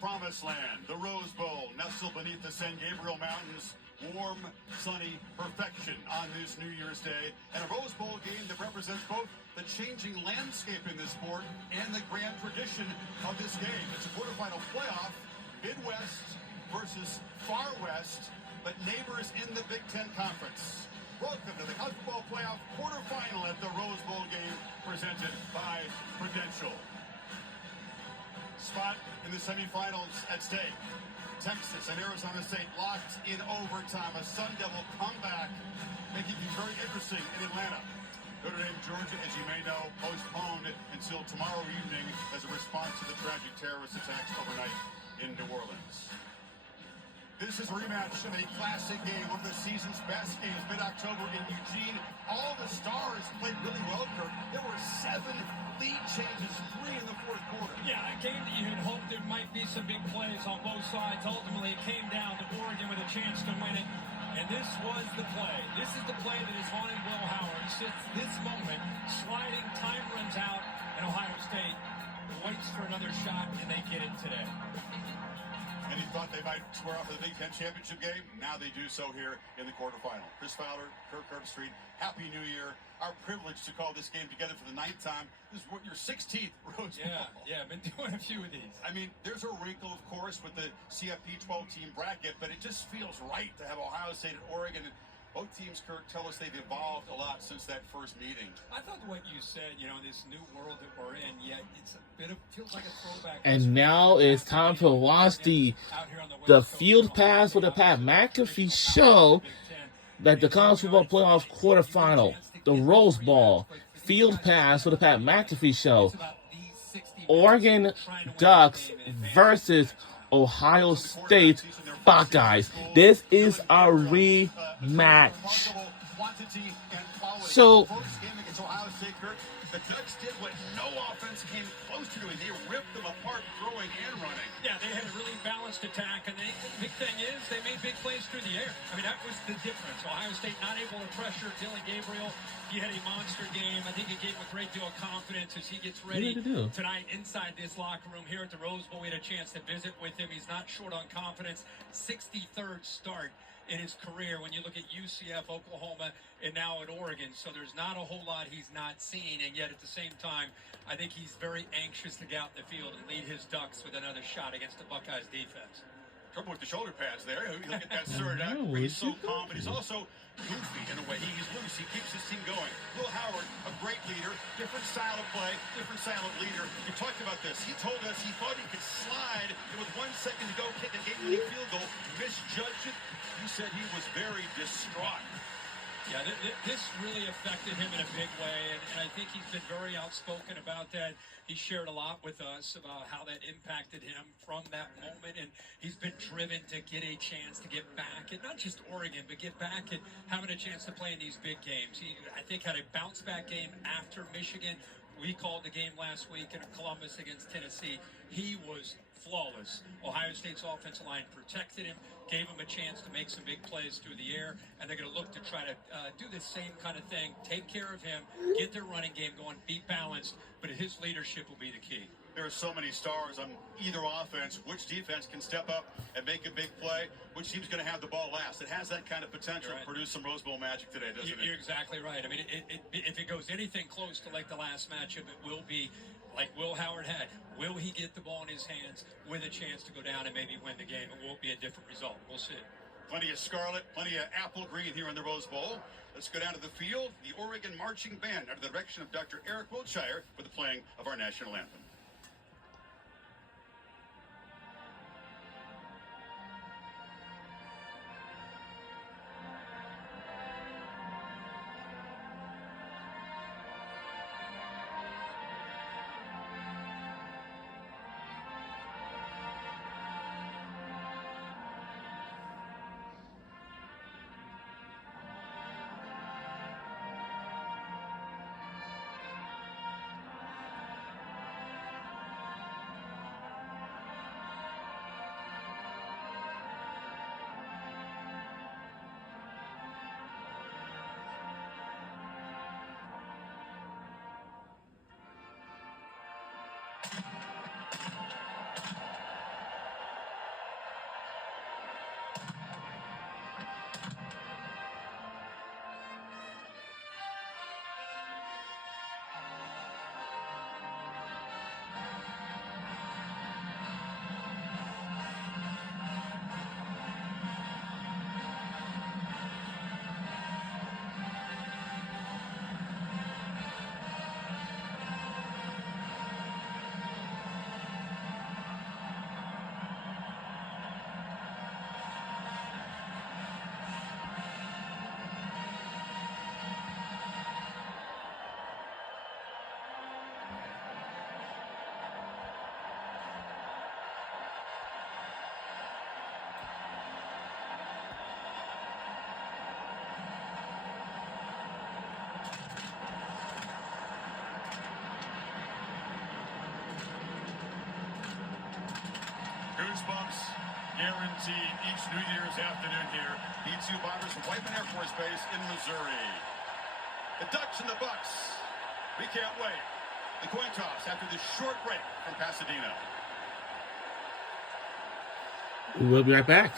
Promised Land, the Rose Bowl, nestled beneath the San Gabriel Mountains. Warm, sunny perfection on this New Year's Day, and a Rose Bowl game that represents both the changing landscape in this sport and the grand tradition of this game. It's a quarterfinal playoff, Midwest versus Far West, but neighbors in the Big Ten Conference. Welcome to the College Football Playoff quarterfinal at the Rose Bowl game, presented by Prudential. Spot in the semifinals at stake. Texas and Arizona State locked in overtime. A Sun Devil comeback, making it very interesting in Atlanta. Notre Dame, Georgia, as you may know, postponed until tomorrow evening as a response to the tragic terrorist attacks overnight in New Orleans. This is a rematch of a classic game, one of the season's best games, mid-October in Eugene. All the stars played really well, Kirk. There were 7 lead changes, 3 in the fourth quarter. Yeah, a game that you had hoped there might be some big plays on both sides. Ultimately, it came down to Oregon with a chance to win it. And this was the play. This is the play that has haunted Will Howard since this moment. Sliding, time runs out, and Ohio State waits for another shot, and they get it today. And he thought they might square off for the Big Ten championship game. Now they do so here in the quarterfinal. Chris Fowler, Kirk Herbstreit, Happy New Year. Our privilege to call this game together for the 9th time. This is what your 16th Rose Bowl. Yeah, been doing a few of these. I mean, there's a wrinkle, of course, with the CFP 12-team bracket, but it just feels right to have Ohio State and Oregon. Both teams, Kirk, tell us they've evolved a lot since that first meeting. I thought what you said, this new world that we're in, yet it's a bit of, feels like a throwback. And now it's time to watch the Field Pass with the Pat McAfee show that the College Football Playoff quarterfinal, the Rose Bowl, Field Pass with the Pat McAfee show, Oregon Ducks versus Ohio State Buckeyes. This is a rematch. So, the Ducks did what no offense came close to doing. They ripped them apart, throwing and running. Yeah, they had a really balanced attack, and the big thing is they made big plays through the air. I mean, that was the difference. Ohio State not able to pressure Dylan Gabriel. He had a monster game. I think it gave him a great deal of confidence as he gets ready tonight inside this locker room here at the Rose Bowl. We had a chance to visit with him. He's not short on confidence. 63rd start in his career when you look at UCF, Oklahoma, and now at Oregon. So there's not a whole lot he's not seen, and yet at the same time, I think he's very anxious to get out in the field and lead his Ducks with another shot against the Buckeyes defense. Trouble with the shoulder pads there. He'll get that sorted out. He's so calm, but he's also goofy in a way. He's loose. He keeps his team going. Will Howard, a great leader, different style of play, different style of leader. We talked about this. He told us he thought he could slide with 1 second to go, kick a game-winning field goal, misjudged it. He said he was very distraught. Yeah, this really affected him in a big way, and I think he's been very outspoken about that. He shared a lot with us about how that impacted him from that moment, and he's been driven to get a chance to get back, and not just Oregon, but get back and having a chance to play in these big games. He, I think, had a bounce-back game after Michigan. We called the game last week in Columbus against Tennessee. He was flawless. Ohio State's offensive line protected him, gave him a chance to make some big plays through the air, and they're going to look to try to do the same kind of thing, take care of him, get their running game going, be balanced, but his leadership will be the key. There are so many stars on either offense. Which defense can step up and make a big play? Which team's going to have the ball last? It has that kind of potential to produce some Rose Bowl magic today, doesn't it? You're exactly right. I mean, if it goes anything close to like the last matchup, it will be like Will Howard had. Will he get the ball in his hands with a chance to go down and maybe win the game? It won't be a different result. We'll see. Plenty of scarlet, plenty of apple green here in the Rose Bowl. Let's go down to the field. The Oregon Marching Band under the direction of Dr. Eric Wiltshire for the playing of our national anthem. guaranteed each New Year's afternoon here. B-2 Bombers from Whiteman Air Force Base in Missouri. The Ducks and the Bucks. We can't wait. The coin toss after this short break from Pasadena. We'll be right back.